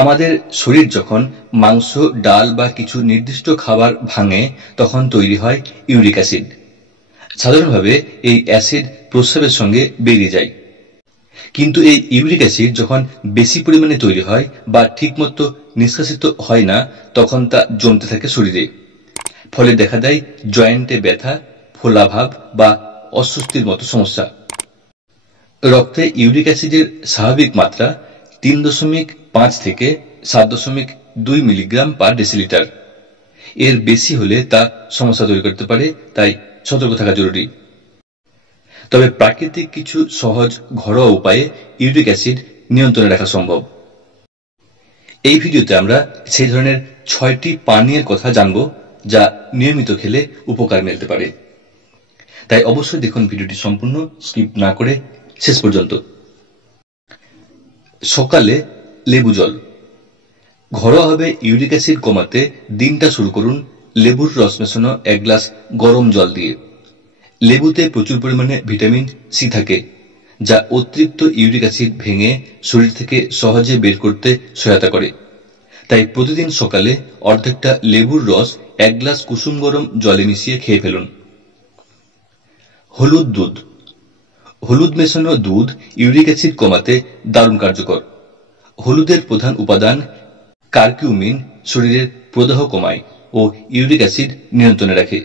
আমাদের শরীর যখন মাংস, ডাল বা কিছু নির্দিষ্ট খাবার ভাঙে তখন তৈরি হয় ইউরিক অ্যাসিড। সাধারণভাবে এই অ্যাসিড প্রস্রাবের সঙ্গে বেরিয়ে যায়, কিন্তু এই ইউরিক অ্যাসিড যখন বেশি পরিমাণে তৈরি হয় বা ঠিকমতো নিষ্কাশিত হয় না তখন তা জমতে থাকে শরীরে। ফলে দেখা দেয় জয়েন্টে ব্যথা, ফোলাভাব বা অস্বস্তির মতো সমস্যা। রক্তে ইউরিক অ্যাসিডের স্বাভাবিক মাত্রা 3.5 থেকে 7.2 মিলিগ্রাম পার ডেসিলিটার। এর বেশি হলে তা সমস্যা তৈরি করতে পারে, তাই সতর্ক থাকা জরুরি। তবে প্রাকৃতিক কিছু সহজ ঘরোয়া উপায়ে ইউরিক অ্যাসিড নিয়ন্ত্রণে রাখা সম্ভব। এই ভিডিওতে আমরা সেই ধরনের 6টি পানীয়ের কথা জানব যা নিয়মিত খেলে উপকার মিলতে পারে। তাই অবশ্যই দেখুন ভিডিওটি সম্পূর্ণ, স্কিপ না করে শেষ পর্যন্ত। সকালে লেবু জল। ঘরোয়াভাবে ইউরিক অ্যাসিড কমাতে দিনটা শুরু করুন লেবুর রস মেশানো 1 গ্লাস গরম জল দিয়ে। লেবুতে প্রচুর পরিমাণে ভিটামিন সি থাকে, যা অতিরিক্ত ইউরিক অ্যাসিড ভেঙে শরীর থেকে সহজে বের করতে সহায়তা করে। তাই প্রতিদিন সকালে অর্ধেকটা লেবুর রস 1 গ্লাস কুসুম গরম জলে মিশিয়ে খেয়ে ফেলুন। হলুদ দুধ। হলুদ মেশানো দুধ ইউরিক অ্যাসিড কমাতে দারুণ কার্যকর। হলুদের প্রধান উপাদান কারকিউমিন শরীরের প্রদাহ কমায় ও ইউরিক অ্যাসিড নিয়ন্ত্রণে রাখে।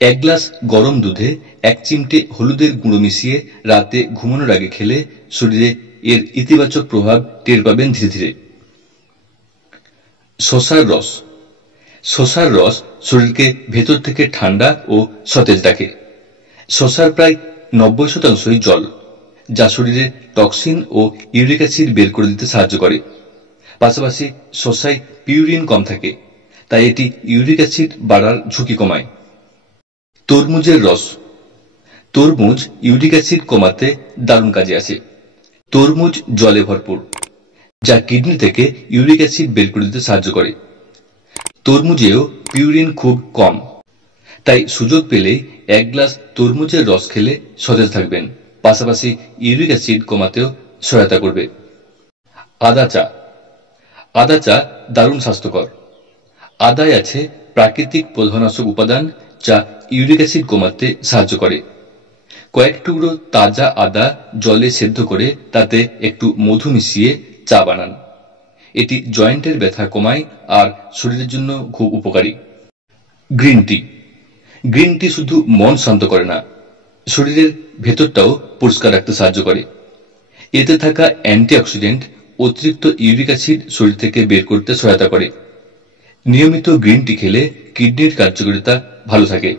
1 গ্লাস গরম দুধে 1 চিমটে হলুদের গুঁড়ো মিশিয়ে রাতে ঘুমানোর আগে খেলে শরীরে এর ইতিবাচক প্রভাব টের পাবেন ধীরে ধীরে। শসার রস। শসার রস শরীরকে ভেতর থেকে ঠান্ডা ও সতেজ রাখে। শসার প্রায় 90% জল, যা শরীরে টক্সিন ও ইউরিক অ্যাসিড বের করে দিতে সাহায্য করে। পাশাপাশি শসায় পিউরিন কম থাকে, তাই এটি ইউরিক অ্যাসিড বাড়ার ঝুঁকি কমায়। তরমুজের রস। তরমুজ ইউরিক অ্যাসিড কমাতে দারুণ কাজে আসে। তরমুজ জলে ভরপুর, যা কিডনি থেকে ইউরিক অ্যাসিড বের করে দিতে সাহায্য করে। তরমুজেও পিউরিন খুব কম, তাই সুযোগ পেলেই 1 গ্লাস তরমুজের রস খেলে সতেজ থাকবেন, পাশাপাশি ইউরিক অ্যাসিড কমাতেও সহায়তা করবে। আদা চা। আদা চা দারুণ স্বাস্থ্যকর। আদায় আছে প্রাকৃতিক প্রদাহনাশক উপাদান যা ইউরিক অ্যাসিড কমাতে সাহায্য করে। কয়েক টুকরো তাজা আদা জলে সেদ্ধ করে তাতে একটু মধু মিশিয়ে চা বানান। এটি জয়েন্টের ব্যথা কমায় আর শরীরের জন্য খুব উপকারী। Green tea. গ্রিন টি শুধু মন শান্ত করে না, শরীরের ভেতরটাও পরিষ্কার রাখতে সাহায্য করে। এতে থাকা অ্যান্টিঅক্সিডেন্ট অতিরিক্ত ইউরিক অ্যাসিড শরীর থেকে বের করতে সহায়তা করে। নিয়মিত গ্রিন টি খেলে কিডনির কার্যকারিতা ভালো থাকে।